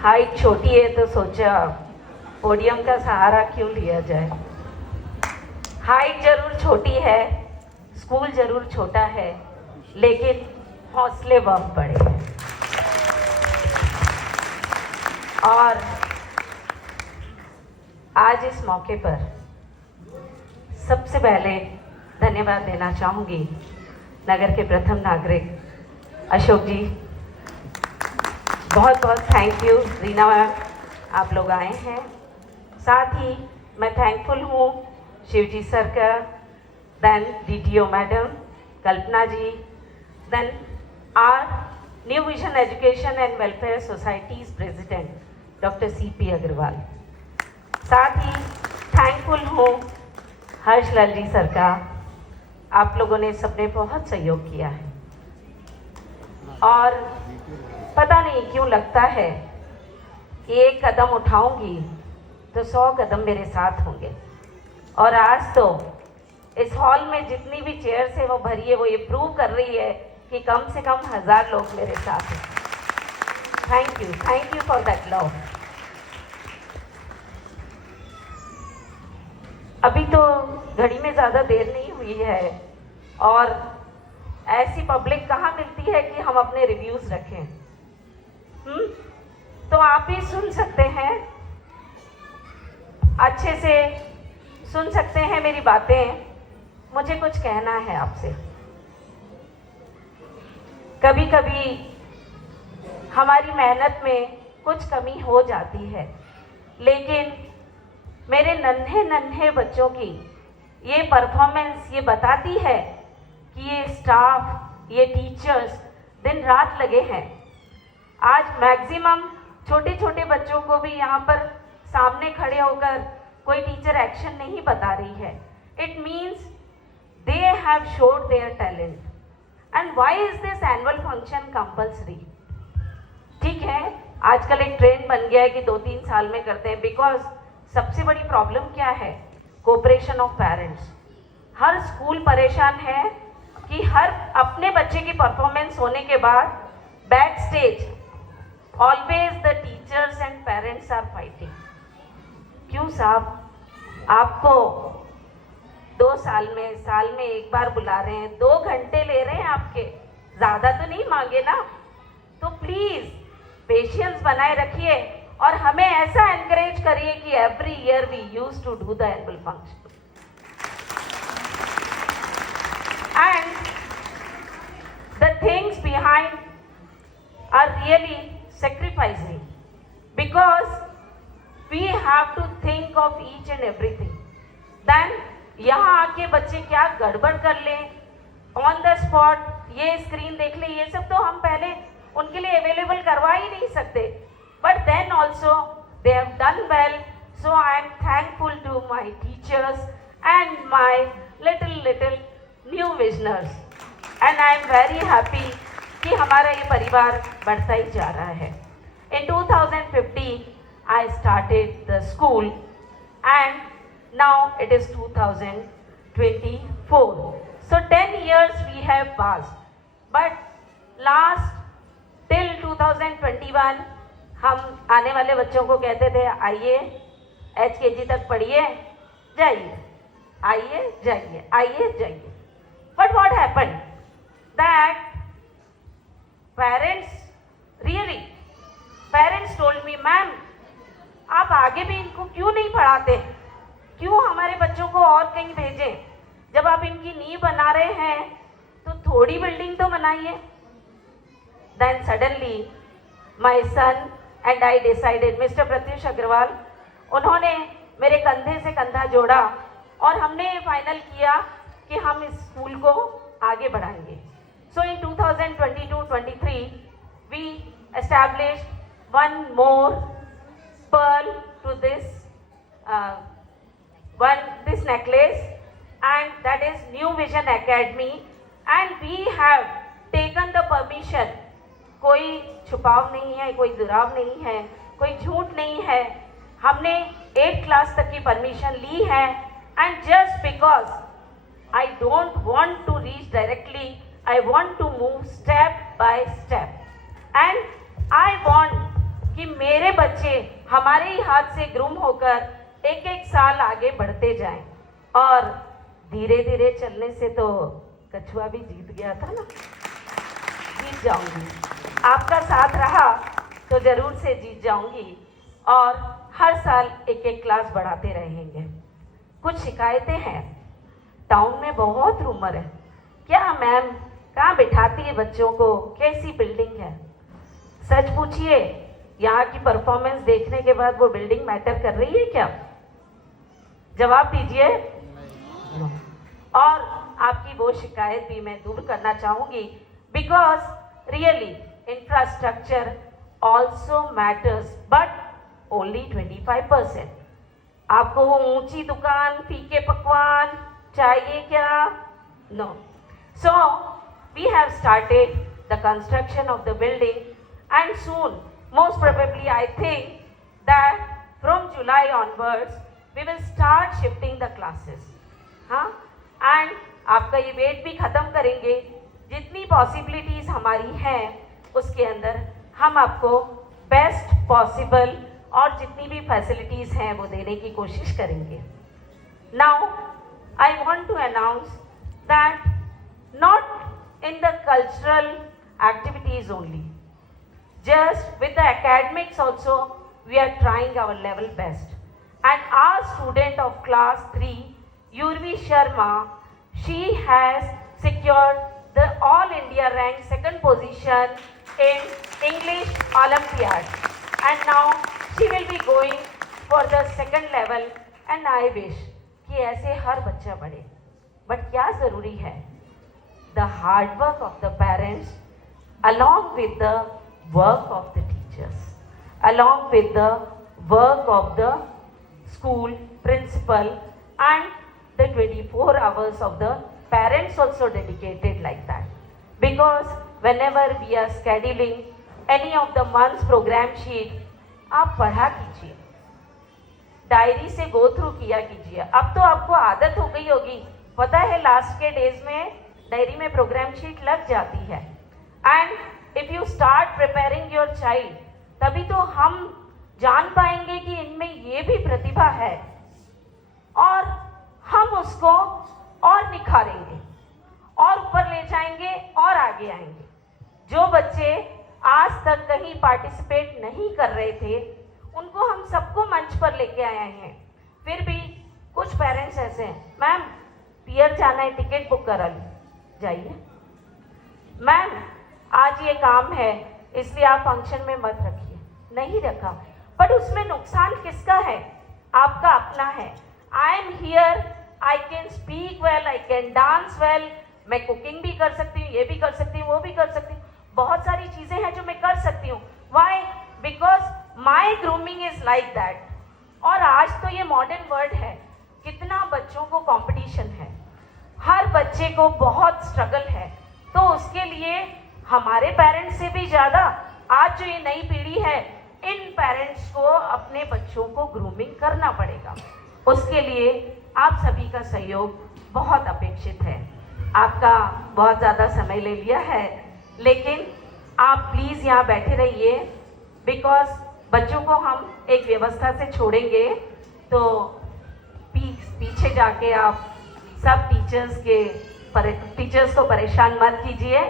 Height छोटी है तो सोचा पोडियम का सहारा क्यों लिया जाए। हाइट जरूर छोटी है, स्कूल जरूर छोटा है, लेकिन हौसले बहुत बड़े हैं। और आज इस मौके पर सबसे पहले धन्यवाद देना चाहूँगी नगर के प्रथम नागरिक अशोक जी। बहुत बहुत थैंक यू रीना मैम, आप लोग आए हैं। साथ ही मैं थैंकफुल हूँ शिवजी सर का, then DTO madam Kalpana ji, then our new vision education and welfare societies president doctor CP Agarwal. साथ ही थैंकफुल हूँ हर्षलाल जी सर का, आप लोगों ने सबने बहुत सहयोग किया है। और पता नहीं क्यों लगता है कि एक कदम उठाऊंगी तो 100 कदम मेरे साथ होंगे। और आज तो इस हॉल में जितनी भी चेयर्स है वो भरी है, वो ये प्रूव कर रही है कि कम से कम 1000 लोग मेरे साथ हैं। Thank you for that love. अभी तो घड़ी में ज़्यादा देर नहीं हुई है और ऐसी पब्लिक कहाँ मिलती है कि हम अपने रिव्यूज़ रखें। तो आप भी सुन सकते हैं, अच्छे से सुन सकते हैं मेरी बातें। मुझे कुछ कहना है आपसे। कभी कभी हमारी मेहनत में कुछ कमी हो जाती है, लेकिन मेरे नन्हे नन्हे बच्चों की ये परफॉर्मेंस ये बताती है कि ये स्टाफ, ये टीचर्स दिन रात लगे हैं। आज मैक्सिमम छोटे छोटे बच्चों को भी यहाँ पर सामने खड़े होकर कोई टीचर एक्शन नहीं बता रही है। It means they have showed their talent. And why is this annual function compulsory? ठीक है, आजकल एक ट्रेंड बन गया है कि 2-3 साल में करते हैं, बिकॉज सबसे बड़ी प्रॉब्लम क्या है? Cooperation of parents. Her school परेशान है कि हर अपने बच्चे की परफॉर्मेंस होने के बाद back stage always the teachers and parents are fighting. क्यों साहब, आपको 2 साल में एक बार बुला रहे हैं, 2 घंटे ले रहे हैं आपके, ज़्यादा तो नहीं मांगे ना। तो प्लीज़ पेशेंस बनाए रखिए और हमें ऐसा एनकरेज करिए कि every year we use to do the annual function. And the things behind are really sacrificing, because we have to think of each and everything. Then यहाँ आके बच्चे क्या गड़बड़ कर लें, ऑन द स्पॉट ये स्क्रीन देख ले, ये सब तो हम पहले उनके लिए अवेलेबल करवा ही नहीं सकते। But then also they have done well, so I am thankful to my teachers and my little new visioners, and I am very happy कि हमारा ये परिवार बढ़ता ही जा रहा है। In 2015, I started the school and now it is 2024. So 10 years we have passed. But last till 2021 हम आने वाले बच्चों को कहते थे आइए HKG तक पढ़िए, जाइए, आइए जाइए, आइए जाइए। But what happened? That parents told me, ma'am आप आगे भी इनको क्यों नहीं पढ़ाते, क्यों हमारे बच्चों को और कहीं भेजें? जब आप इनकी नींव बना रहे हैं तो थोड़ी बिल्डिंग तो बनाइए। Then suddenly my son and I decided, mister Pratyush Agarwal, उन्होंने मेरे कंधे से कंधा जोड़ा और हमने फाइनल किया कि हम इस स्कूल को आगे बढ़ाएंगे। So in 2022-23, we established one more pearl to this this necklace, and that is New Vision Academy, and we have taken the permission. कोई छुपाव नहीं है, कोई दुराव नहीं है, कोई झूठ नहीं है। हमने 8th क्लास तक की परमिशन ली है, and just because I don't want to reach directly, I want to move step by step, and I want कि मेरे बच्चे हमारे ही हाथ से ग्रूम होकर एक एक साल आगे बढ़ते जाएं। और धीरे धीरे चलने से तो कछुआ भी जीत गया था ना, जीत जाऊंगी। आपका साथ रहा तो जरूर से जीत जाऊंगी और हर साल एक एक क्लास बढ़ाते रहेंगे। कुछ शिकायतें हैं, टाउन में बहुत रूमर है, क्या मैम कहाँ बिठाती है बच्चों को, कैसी बिल्डिंग है। सच पूछिए, यहाँ की परफॉर्मेंस देखने के बाद वो बिल्डिंग मैटर कर रही है क्या? जवाब दीजिए। और आपकी वो शिकायत भी मैं दूर करना चाहूंगी, because really infrastructure also matters but only 25%। आपको वो ऊंची दुकान, फीके पकवान चाहिए क्या? No. So we have started the construction of the building and soon, most probably I think that from July onwards we will start shifting the classes. हाँ, and आपका ये वेट भी ख़त्म करेंगे। जितनी पॉसिबिलिटीज़ हमारी हैं उसके अंदर हम आपको बेस्ट पॉसिबल और जितनी भी फैसिलिटीज़ हैं वो देने की कोशिश करेंगे। Now I want to announce that not in the cultural activities only, just with the academics also we are trying our level best. And our student of class 3 Urvi Sharma, she has secured the all India rank second position in English Olympiad and now she will be going for the second level. And I wish कि ऐसे हर बच्चा बढ़े, but क्या ज़रूरी है? The hard work of the parents along with the work of the teachers, along with the work of the school principal and the 24 hours of the parents also dedicated like that. Because whenever we are scheduling any of the month's program sheet, आप पढ़ा कीजिए, diary से go through किया कीजिए। अब तो आपको आदत हो गई होगी, पता है लास्ट के डेज में डायरी में प्रोग्राम शीट लग जाती है। And if you start preparing your child, तभी तो हम जान पाएंगे कि इनमें ये भी प्रतिभा है और हम उसको और निखारेंगे और ऊपर ले जाएंगे और आगे आएंगे। जो बच्चे आज तक कहीं पार्टिसिपेट नहीं कर रहे थे उनको हम सबको मंच पर लेके आए हैं। फिर भी कुछ पेरेंट्स ऐसे हैं, मैम पियर जाना है, टिकट बुक करा ली, जाइए। मैम आज ये काम है इसलिए आप फंक्शन में मत रखिए, नहीं रखा, बट उसमें नुकसान किसका है? आपका अपना है। I am here, I can speak well, I can dance well, मैं कुकिंग भी कर सकती हूँ, ये भी कर सकती हूँ, वो भी कर सकती हूँ, बहुत सारी चीज़ें हैं जो मैं कर सकती हूँ। Why? Because my grooming is like that. और आज तो ये मॉडर्न वर्ल्ड है, कितना बच्चों को कंपटीशन है, हर बच्चे को बहुत स्ट्रगल है, तो उसके लिए हमारे पेरेंट्स से भी ज़्यादा आज जो ये नई पीढ़ी है, इन पेरेंट्स को अपने बच्चों को ग्रूमिंग करना पड़ेगा। उसके लिए आप सभी का सहयोग बहुत अपेक्षित है। आपका बहुत ज़्यादा समय ले लिया है, लेकिन आप प्लीज़ यहाँ बैठे रहिए, बिकॉज बच्चों को हम एक व्यवस्था से छोड़ेंगे, तो पीछे जाके आप सब टीचर्स को परेशान मत कीजिए।